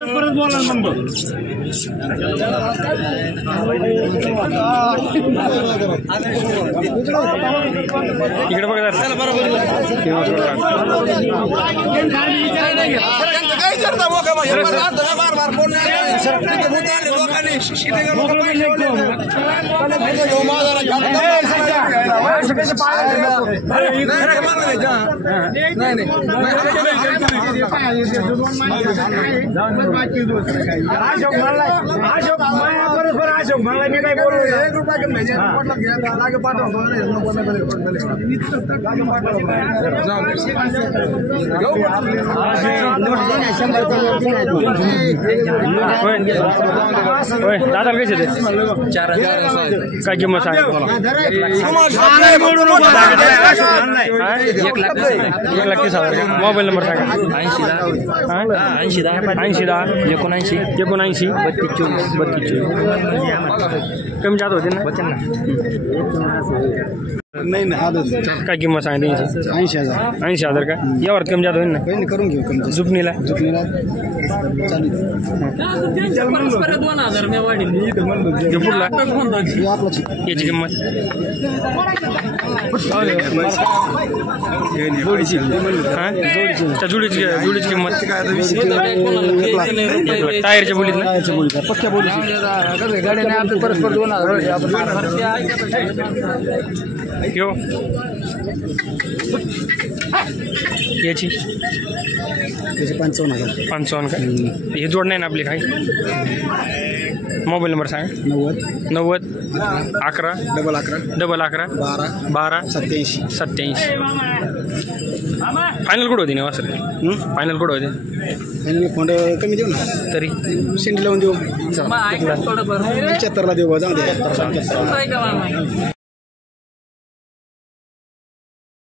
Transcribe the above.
परत बोला नंबर इकडे बघा चला बरोबर काय करता मोका बार फोन अशोक मला मी काय बोलू दादा कसे ते 4000 काय किंमत सांग 1,30,000 मोबाईल नंबर सांगा 80 कमी जात होते ना नाही ना काय किंमत सांगते 80,000 का यावर कमी जात होईल ना करून घेऊ कमी झुपणीला याची किंमत जोडीची किंमत टायरच्या बोलीत ना पक्क्या बोली गाड्या परस्पर 2,000 याची 55,000 का हे जोड नाही ना आपली काही मोबाईल नंबर सांगा 90 11 11 12 87 फायनल कुठं होती ना सर फायनल कुठं होते फोन कमी देऊ ना तरी शेंडी लावून देऊ 75ला देऊ जाऊ दे